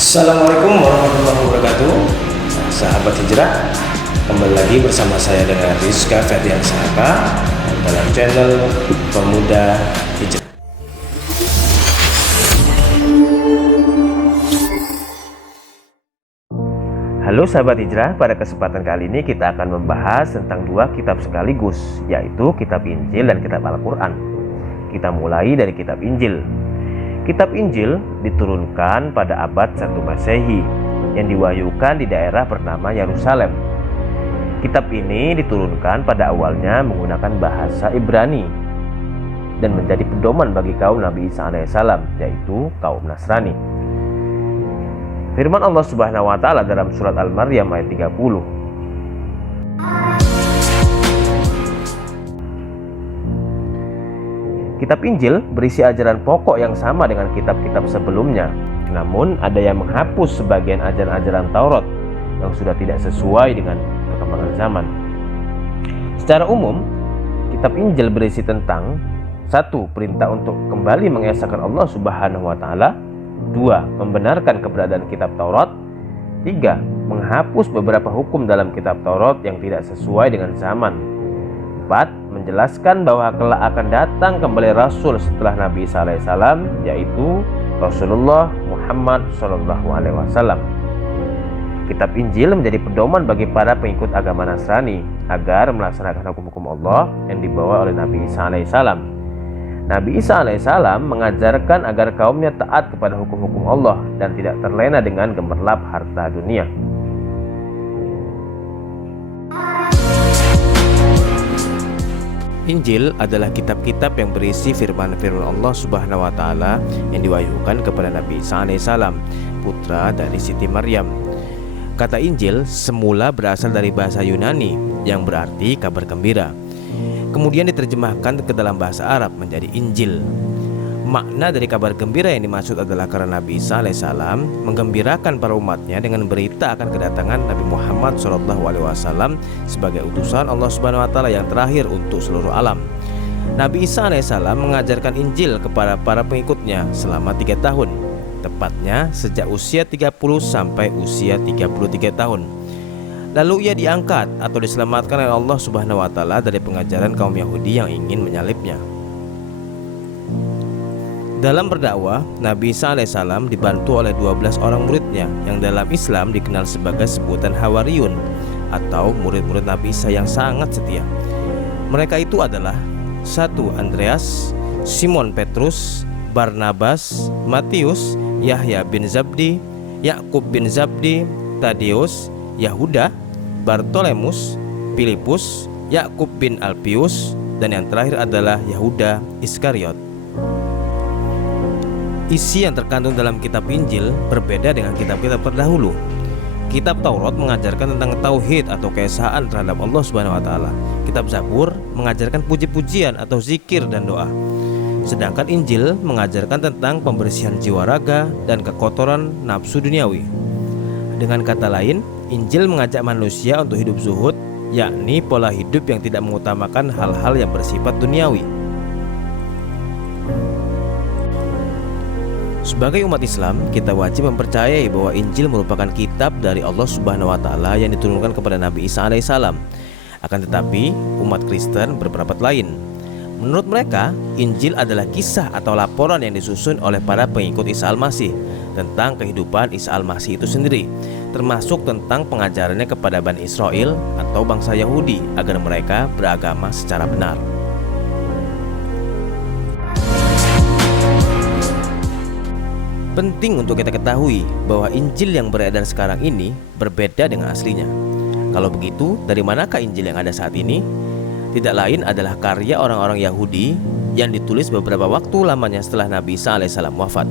Assalamualaikum warahmatullahi wabarakatuh. Sahabat hijrah, kembali lagi bersama saya dengan Rizka Ferdian Saka dalam channel Pemuda Hijrah. Halo sahabat hijrah, pada kesempatan kali ini kita akan membahas tentang dua kitab sekaligus, yaitu kitab Injil dan kitab Al-Quran. Kita mulai dari kitab Injil. Kitab Injil diturunkan pada abad 1 Masehi yang diwahyukan di daerah bernama Yerusalem. Kitab ini diturunkan pada awalnya menggunakan bahasa Ibrani dan menjadi pedoman bagi kaum Nabi Isa alaihissalam, yaitu kaum Nasrani. Firman Allah Subhanahu wa taala dalam surat Al-Maryam ayat 30. Kitab Injil berisi ajaran pokok yang sama dengan kitab-kitab sebelumnya. Namun ada yang menghapus sebagian ajaran-ajaran Taurat yang sudah tidak sesuai dengan perkembangan zaman. Secara umum, kitab Injil berisi tentang 1. Perintah untuk kembali mengesahkan Allah Subhanahu wa taala. 2. Membenarkan keberadaan kitab Taurat. 3. Menghapus beberapa hukum dalam kitab Taurat yang tidak sesuai dengan zaman. 4. Menjelaskan bahwa kelak akan datang kembali Rasul setelah Nabi Isa alaihissalam, yaitu Rasulullah Muhammad SAW. Kitab Injil menjadi pedoman bagi para pengikut agama Nasrani agar melaksanakan hukum-hukum Allah yang dibawa oleh Nabi Isa alaihissalam. Nabi Isa alaihissalam mengajarkan agar kaumnya taat kepada hukum-hukum Allah dan tidak terlena dengan gemerlap harta dunia. Injil adalah kitab-kitab yang berisi firman-firman Allah Subhanahu wa taala yang diwahyukan kepada Nabi Isa alaihissalam, putra dari Siti Maryam. Kata Injil semula berasal dari bahasa Yunani yang berarti kabar gembira. Kemudian diterjemahkan ke dalam bahasa Arab menjadi Injil. Makna dari kabar gembira yang dimaksud adalah karena Nabi Isa alaihissalam menggembirakan para umatnya dengan berita akan kedatangan Nabi Muhammad SAW sebagai utusan Allah Subhanahu wa taala yang terakhir untuk seluruh alam. Nabi Isa alaihissalam mengajarkan Injil kepada para pengikutnya selama 3 tahun, tepatnya sejak usia 30 sampai usia 33 tahun. Lalu ia diangkat atau diselamatkan oleh Allah Subhanahu wa taala dari pengajaran kaum Yahudi yang ingin menyalibnya. Dalam berdakwah, Nabi Isa alaihissalam dibantu oleh 12 orang muridnya yang dalam Islam dikenal sebagai sebutan Hawariyun atau murid-murid Nabi Isa yang sangat setia. Mereka itu adalah 1. Andreas, Simon Petrus, Barnabas, Matius, Yahya bin Zabdi, Yakub bin Zabdi, Tadeus, Yahuda, Bartolemus, Filipus, Yakub bin Alpius, dan yang terakhir adalah Yahuda Iskariot. Isi yang terkandung dalam kitab Injil berbeda dengan kitab-kitab terdahulu. Kitab Taurat mengajarkan tentang tauhid atau keesaan terhadap Allah Subhanahu wa taala. Kitab Zabur mengajarkan puji-pujian atau zikir dan doa. Sedangkan Injil mengajarkan tentang pembersihan jiwa raga dan kekotoran nafsu duniawi. Dengan kata lain, Injil mengajak manusia untuk hidup zuhud, yakni pola hidup yang tidak mengutamakan hal-hal yang bersifat duniawi. Sebagai umat Islam, kita wajib mempercayai bahwa Injil merupakan kitab dari Allah Subhanahu wa taala yang diturunkan kepada Nabi Isa alaihissalam. Akan tetapi, umat Kristen berpendapat lain. Menurut mereka, Injil adalah kisah atau laporan yang disusun oleh para pengikut Isa al-Masih tentang kehidupan Isa al-Masih itu sendiri, termasuk tentang pengajarannya kepada Bani Israel atau bangsa Yahudi agar mereka beragama secara benar. Penting untuk kita ketahui bahwa Injil yang beredar sekarang ini berbeda dengan aslinya. Kalau begitu, dari manakah Injil yang ada saat ini? Tidak lain adalah karya orang-orang Yahudi yang ditulis beberapa waktu lamanya setelah Nabi Isa alaihissalam wafat.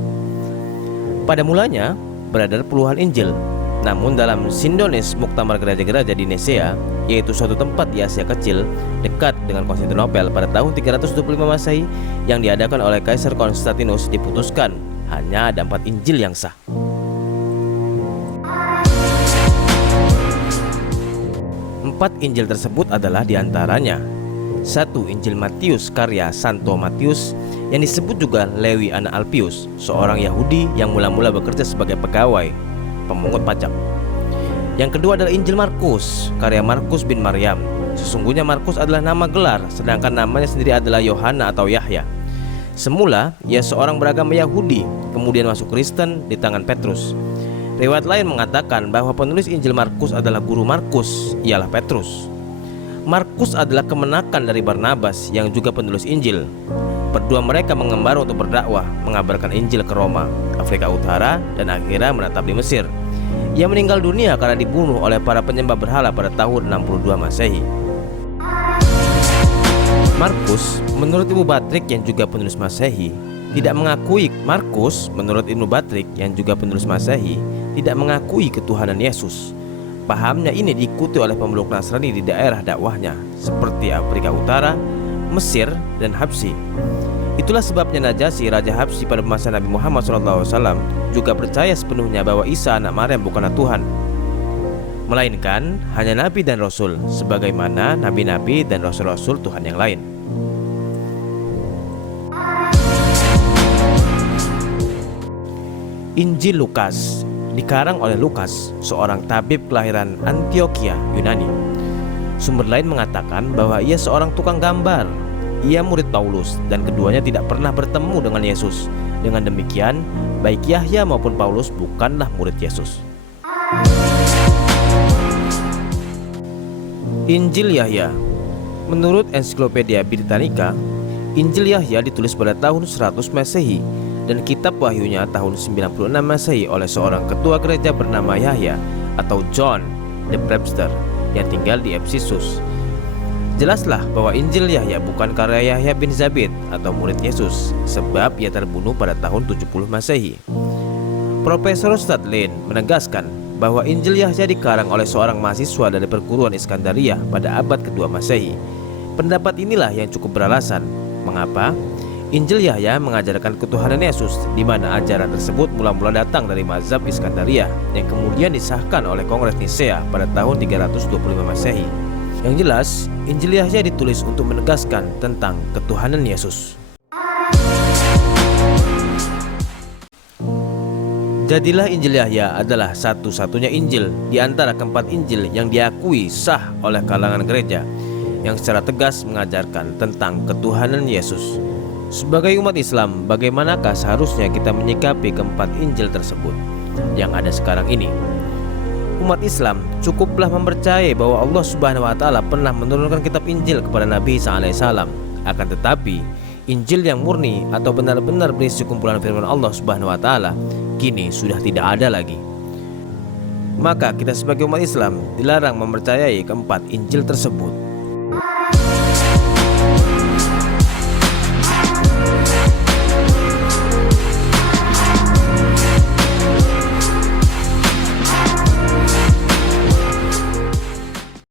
Pada mulanya beredar puluhan Injil, namun dalam Sindonis Muktamar Gereja-Gereja di Nisea, yaitu suatu tempat di Asia Kecil dekat dengan Konstantinopel pada tahun 325 Masehi yang diadakan oleh Kaisar Konstantinus, diputuskan hanya ada 4 Injil yang sah. 4 Injil tersebut adalah diantaranya 1. Injil Matius karya Santo Matius yang disebut juga Lewi anak Alpius, seorang Yahudi yang mula-mula bekerja sebagai pegawai pemungut pajak. Yang kedua adalah Injil Markus, karya Markus bin Maryam. Sesungguhnya Markus adalah nama gelar, sedangkan namanya sendiri adalah Yohana atau Yahya. Semula ia seorang beragama Yahudi, kemudian masuk Kristen di tangan Petrus. Riwayat lain mengatakan bahwa penulis Injil Markus adalah guru Markus, ialah Petrus. Markus adalah kemenakan dari Barnabas yang juga penulis Injil. Berdua mereka mengembara untuk berdakwah, mengabarkan Injil ke Roma, Afrika Utara, dan akhirnya menetap di Mesir. Ia meninggal dunia karena dibunuh oleh para penyembah berhala pada tahun 62 Masehi. Markus, menurut Ibnu Batrik yang juga penulis Masehi, tidak mengakui tidak mengakui ketuhanan Yesus. Pahamnya ini diikuti oleh pemeluk Nasrani di daerah dakwahnya, seperti Afrika Utara, Mesir, dan Habsyi. Itulah sebabnya Najasyi, Raja Habsyi pada masa Nabi Muhammad SAW, juga percaya sepenuhnya bahwa Isa anak Maryam bukanlah Tuhan, melainkan hanya Nabi dan Rasul, sebagaimana Nabi-Nabi dan Rasul-Rasul Tuhan yang lain. Injil Lukas dikarang oleh Lukas, seorang tabib kelahiran Antioquia, Yunani. Sumber lain mengatakan bahwa ia seorang tukang gambar. Ia murid Paulus dan keduanya tidak pernah bertemu dengan Yesus. Dengan demikian, baik Yahya maupun Paulus bukanlah murid Yesus. Injil Yahya. Menurut Ensiklopedia Britannica, Injil Yahya ditulis pada tahun 100 Masehi dan kitab wahyunya tahun 96 Masehi oleh seorang ketua gereja bernama Yahya atau John the Baptist yang tinggal di Ephesus. Jelaslah bahwa Injil Yahya bukan karya Yahya bin Zabid atau murid Yesus, sebab ia terbunuh pada tahun 70 Masehi. Profesor Stadlin menegaskan bahwa Injil Yahya dikarang oleh seorang mahasiswa dari perguruan Iskandaria pada abad kedua Masehi. Pendapat inilah yang cukup beralasan mengapa Injil Yahya mengajarkan ketuhanan Yesus, di mana ajaran tersebut mula-mula datang dari mazhab Iskandaria yang kemudian disahkan oleh Kongres Nisea pada tahun 325 Masehi. Yang jelas, Injil Yahya ditulis untuk menegaskan tentang ketuhanan Yesus. Jadilah Injil Yahya adalah satu-satunya Injil di antara keempat Injil yang diakui sah oleh kalangan gereja, yang secara tegas mengajarkan tentang ketuhanan Yesus. Sebagai umat Islam, bagaimanakah seharusnya kita menyikapi keempat Injil tersebut yang ada sekarang ini? Umat Islam cukuplah mempercayai bahwa Allah Subhanahu wa Ta'ala pernah menurunkan kitab Injil kepada Nabi Isa alaihissalam. Akan tetapi, Injil yang murni atau benar-benar berisi kumpulan firman Allah Subhanahu wa Ta'ala kini sudah tidak ada lagi. Maka kita sebagai umat Islam dilarang mempercayai keempat Injil tersebut.